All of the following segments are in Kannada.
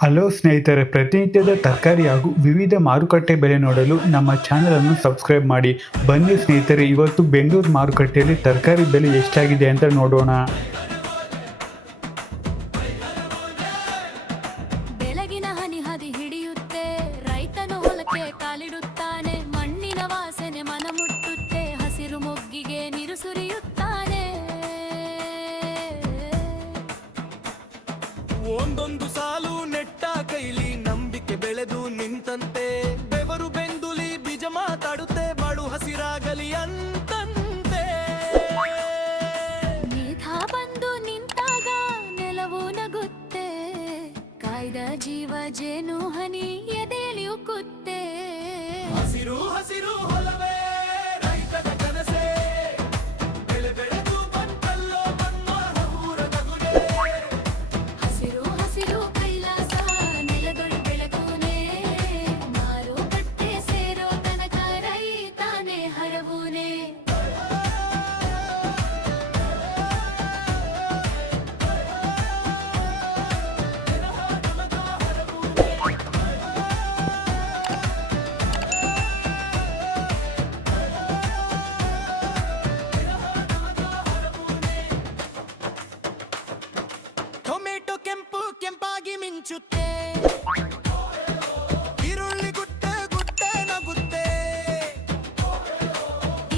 ಹಲೋ ಸ್ನೇಹಿತರೆ, ಪ್ರತಿನಿತ್ಯದ ತರಕಾರಿ ಹಾಗೂ ವಿವಿಧ ಮಾರುಕಟ್ಟೆ ಬೆಲೆ ನೋಡಲು ನಮ್ಮ ಚಾನಲನ್ನು ಸಬ್ಸ್ಕ್ರೈಬ್ ಮಾಡಿ. ಬನ್ನಿ ಸ್ನೇಹಿತರೆ, ಇವತ್ತು ಬೆಂಗಳೂರು ಮಾರುಕಟ್ಟೆಯಲ್ಲಿ ತರಕಾರಿ ಬೆಲೆ ಎಷ್ಟಾಗಿದೆ ಅಂತ ನೋಡೋಣ. ಬೆಳಗಿನ ಹನಿ ಹದಿ ಹಿಡಿಯುತ್ತೆ, ರೈತನು ಹೊಲಕ್ಕೆ ಕಾಲಿಡುತ್ತಾನೆ. ಮಣ್ಣಿನ ವಾಸನೆ ಮನ ಮುಟ್ಟುತ್ತೆ, ಹಸಿರು ಮೊಗ್ಗಿಗೆ ನೀರು ಸುರಿಯುತ್ತಾನೆ. ಒಂದೊಂದು ಸಾಲು ನೆಟ್ಟ ಕೈಲಿ ನಂಬಿಕೆ ಬೆಳೆದು ನಿಂತಂತೆ, ಬೆವರು ಬೆಂದುಲಿ ಬೀಜ ಮಾತಾಡುತ್ತೆ, ಬಾಳು ಹಸಿರಾಗಲಿ ಅಂತಂತೆ. ನೀಥ ಬಂದು ನಿಂತಾಗ ನೆಲವು ನಗುತ್ತೆ, ಕಾಯ್ದ ಜೀವ ಜೇನು ಹನಿ ಎದೆಯಲ್ಲಿ ಉಕ್ಕುತ್ತೆ. ಹಸಿರು ಹಸಿರು ಹೊಲವೇ ರೈತನ ಕನಸೇ, ಬೆಳೆ ಬೆಳೆದು ಬಂತಲ್ಲೋ ನಮ್ಮ ಊರ ನಗುನೇ. ಹಸಿರು ಹಸಿರು ಕೈಲಾಸ ನೆಲದೊಳು ಬೆಳಗುನೆ, ಮಾರುಕಟ್ಟೆ ಸೇರೋ ತನಕ ರೈತಾನೆ ಹರವುನೆ. ಟೊಮೆಟೊ ಕೆಂಪು ಕೆಂಪಾಗಿ ಮಿಂಚುತ್ತೆ, ಈರುಳ್ಳಿ ಗುಟ್ಟೆ ಗುಟ್ಟೆ ನಗುತ್ತೆ.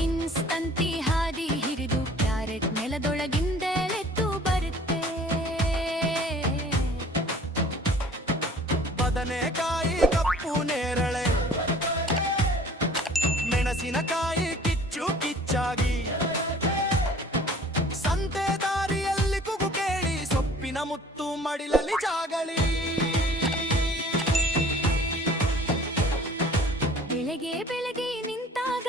ಇನ್ಸ್ತಂತಿ ಹಾದಿ ಹಿರಿದು ಕ್ಯಾರೆಟ್ ನೆಲದೊಳಗಿಂದೆಳೆದ್ದು ಬರುತ್ತೆ. ಬದನೆಕಾಯಿ ಕಪ್ಪು ನೇರಳೆ, ಮೆಣಸಿನಕಾಯಿ ಕಿಚ್ಚು ಕಿಚ್ಚಾಗಿ, ಸಂತೆ ದಾರಿಯಲ್ಲಿ ಕೂಗು ಕೇಳಿ, ಸೊಪ್ಪಿನ ಮುತ್ತು ಮಡಿಲಲ್ಲಿ ಜಾಗಳಿ. ಬೆಳೆಗೆ ಬೆಳಗ್ಗೆ ನಿಂತಾಗ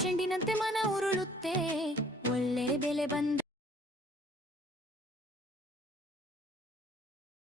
ಚೆಂಡಿನಂತೆ ಮನ ಉರುಳುತ್ತೆ, ಒಳ್ಳೆ ಬೆಲೆ ಬಂದ